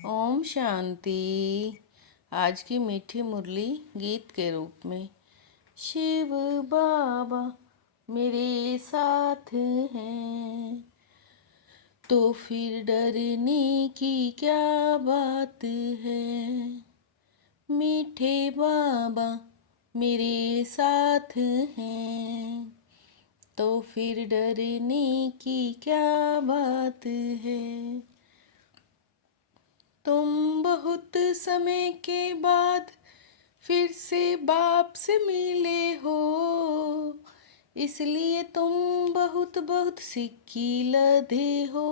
ओम शांति। आज की मीठी मुरली गीत के रूप में। शिव बाबा मेरे साथ हैं तो फिर डरने की क्या बात है। मीठे बाबा मेरे साथ हैं तो फिर डरने की क्या बात है। तुम बहुत समय के बाद फिर से बाप से मिले हो, इसलिए तुम बहुत बहुत सिक्की लदे हो।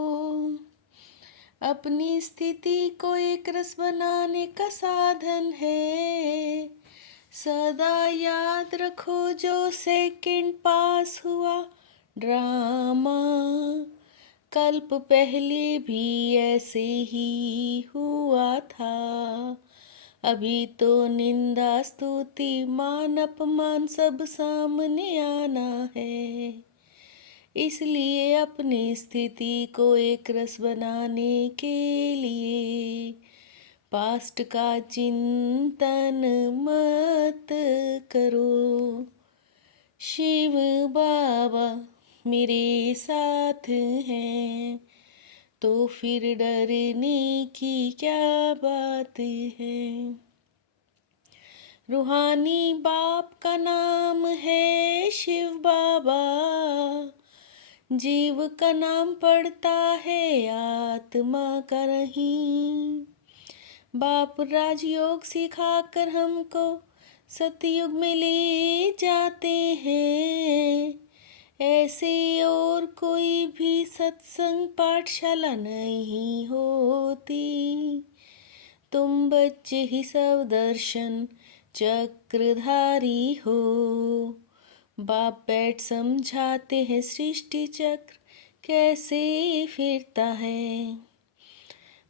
अपनी स्थिति को एक रस बनाने का साधन है। सदा याद रखो जो सेकंड पास हुआ ड्रामा, कल्प पहले भी ऐसे ही हुआ था। अभी तो निंदा स्तुति मान अपमान सब सामने आना है। इसलिए अपनी स्थिति को एक रस बनाने के लिए पास्ट का चिंतन मत करो। शिव बाबा मेरे साथ हैं तो फिर डरने की क्या बात है। रूहानी बाप का नाम है शिव बाबा, जीव का नाम पड़ता है आत्मा का नहीं। बाप राजयोग सिखाकर हमको सतयुग में ले जाते हैं। ऐसे और कोई भी सत्संग पाठशाला नहीं होती। तुम बच्चे ही सब दर्शन चक्रधारी हो। बाप बैठ समझाते हैं सृष्टि चक्र कैसे फिरता है।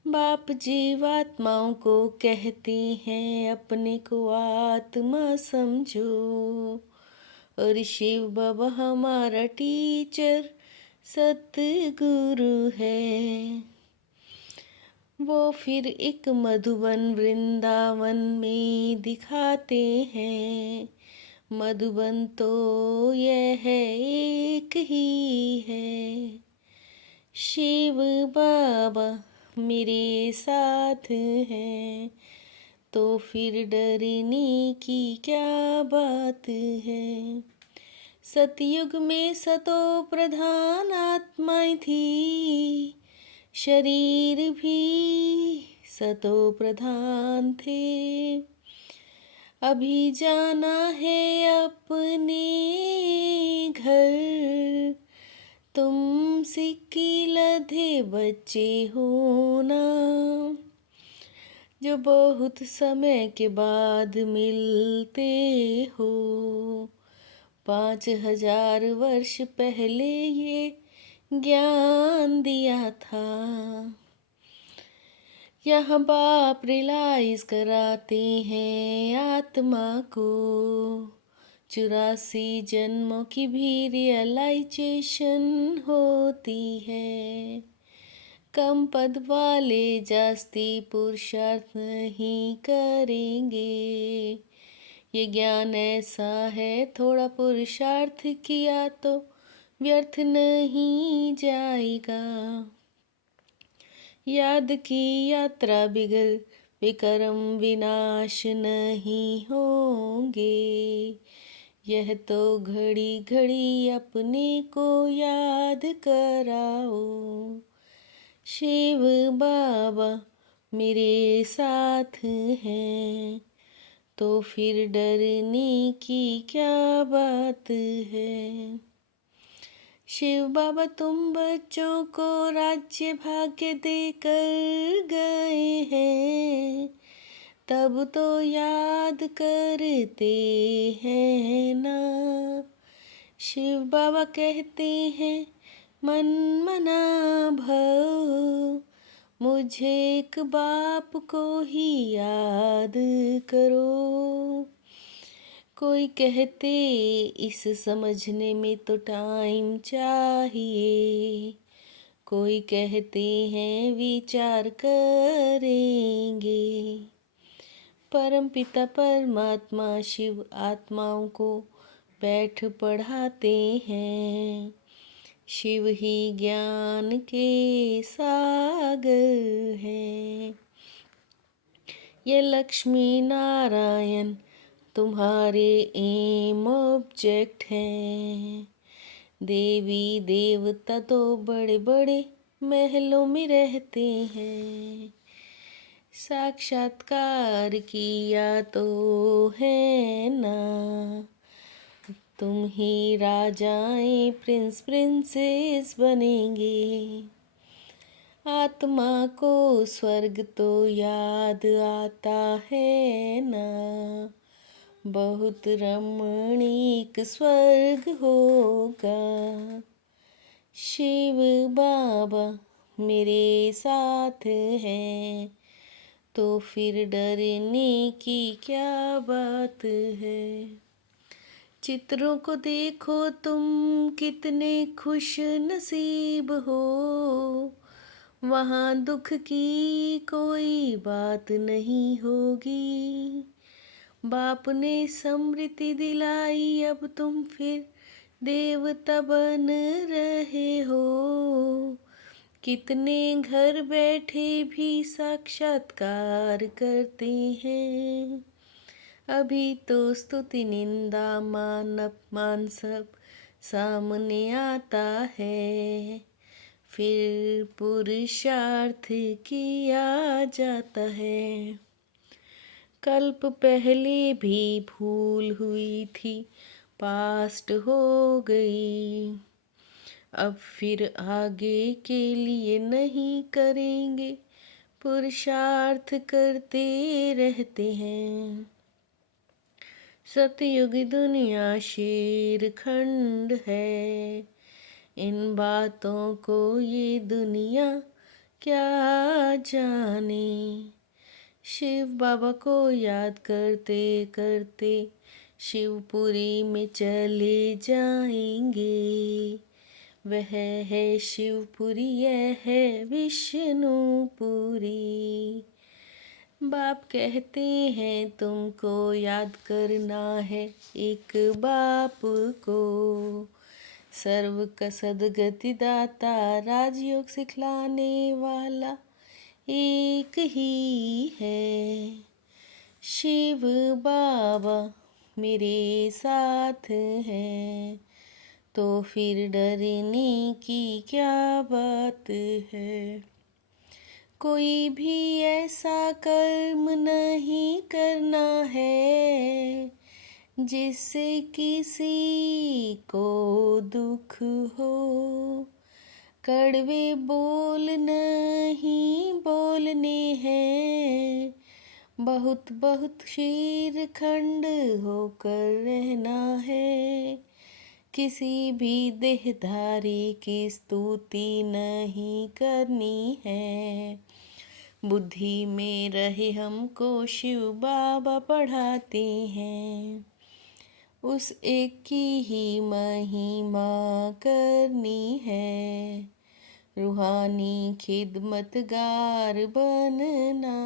बाप जीवात्माओं को कहते हैं अपने को आत्मा समझो। और शिव बाबा हमारा टीचर सतगुरु है। वो फिर एक मधुबन वृंदावन में दिखाते हैं। मधुबन तो यह है एक ही है। शिव बाबा मेरे साथ हैं तो फिर डरने की क्या बात है। सतयुग में सतो प्रधान आत्माएं थी, शरीर भी सतो प्रधान थे। अभी जाना है अपने घर, तुम सिक्की लदे बच्चे हो ना, जो बहुत समय के बाद मिलते हो। 5000 वर्ष पहले ये ज्ञान दिया था। यहाँ बाप रियलाइज कराते हैं आत्मा को। 84 जन्मों की भी रियलाइजेशन होती है। कम पद वाले जास्ती पुरुषार्थ नहीं करेंगे। ये ज्ञान ऐसा है थोड़ा पुरुषार्थ किया तो व्यर्थ नहीं जाएगा। याद की यात्रा बिगल विकर्म विनाश नहीं होंगे। यह तो घड़ी घड़ी अपने को याद कराओ। शिव बाबा मेरे साथ हैं तो फिर डरने की क्या बात है। शिव बाबा तुम बच्चों को राज्य भाग्य देकर गए हैं, तब तो याद करते हैं ना। शिव बाबा कहते हैं मन मना भव, मुझे एक बाप को ही याद करो। कोई कहते इस समझने में तो टाइम चाहिए, कोई कहते हैं विचार करेंगे। परमपिता परमात्मा शिव आत्माओं को बैठ पढ़ाते हैं। शिव ही ज्ञान के सागर हैं। ये लक्ष्मी नारायण तुम्हारे एम ऑब्जेक्ट हैं। देवी देवता तो बड़े बड़े महलों में रहते हैं। साक्षात्कार किया तो है ना, तुम ही राजाएं प्रिंस प्रिंसेस बनेंगे। आत्मा को स्वर्ग तो याद आता है ना, बहुत रमणीक स्वर्ग होगा। शिव बाबा मेरे साथ हैं, तो फिर डरने की क्या बात है। चित्रों को देखो तुम कितने खुश नसीब हो, वहाँ दुख की कोई बात नहीं होगी। बाप ने समृद्धि दिलाई, अब तुम फिर देवता बन रहे हो। कितने घर बैठे भी साक्षात्कार करते हैं। अभी तो स्तुति निंदा मान अपमान सब सामने आता है, फिर पुरुषार्थ किया जाता है। कल्प पहले भी भूल हुई थी, पास्ट हो गई। अब फिर आगे के लिए नहीं करेंगे, पुरुषार्थ करते रहते हैं। सतयुग दुनिया शेर खंड है, इन बातों को ये दुनिया क्या जाने। शिव बाबा को याद करते करते शिवपुरी में चले जाएंगे। वह है शिवपुरी, यह है विष्णुपुरी। बाप कहते हैं तुमको याद करना है एक बाप को। सर्व का सदगति दाता राजयोग सिखलाने वाला एक ही है। शिव बाबा मेरे साथ हैं, तो फिर डरने की क्या बात है। कोई भी ऐसा कर्म नहीं करना है जिससे किसी को दुख हो। कड़वे बोल नहीं बोलने हैं, बहुत बहुत शीरखंड होकर रहना है। किसी भी देहधारी की स्तुति नहीं करनी है। बुद्धि में रहे हमको शिव बाबा पढ़ाते हैं। उस एक की ही महिमा करनी है, रूहानी खिदमतगार बनना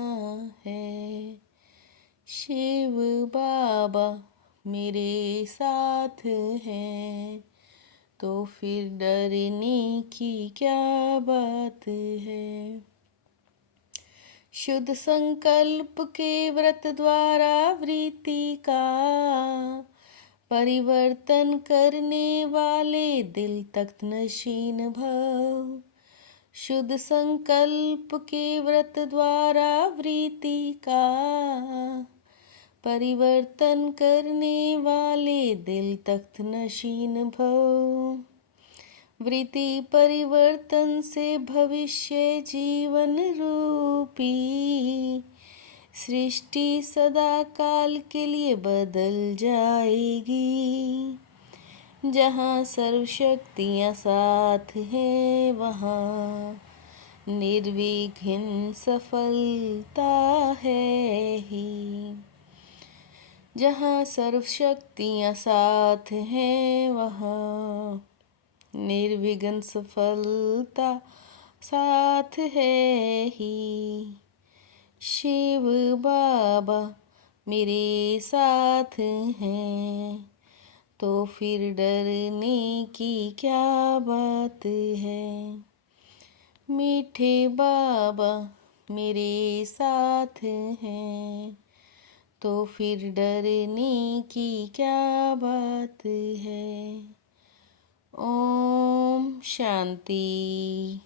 है। शिव बाबा मेरे साथ हैं, तो फिर डरने की क्या बात है। शुद्ध संकल्प के व्रत द्वारा वृत्ति का परिवर्तन करने वाले दिल तख्त नशीन भव। शुद्ध संकल्प के व्रत द्वारा वृत्ति का परिवर्तन करने वाले दिल तख्त नशीन भव। वृत्ति परिवर्तन से भविष्य जीवन रूपी सृष्टि सदा काल के लिए बदल जाएगी। जहाँ सर्वशक्तियाँ साथ हैं, वहाँ निर्विघ्न सफलता है ही। जहाँ सर्वशक्तियाँ साथ हैं, वहाँ निर्विघ्न सफलता साथ है ही। शिव बाबा मेरे साथ हैं, तो फिर डरने की क्या बात है। मीठे बाबा मेरे साथ हैं, तो फिर डरने की क्या बात है। ओम शांति।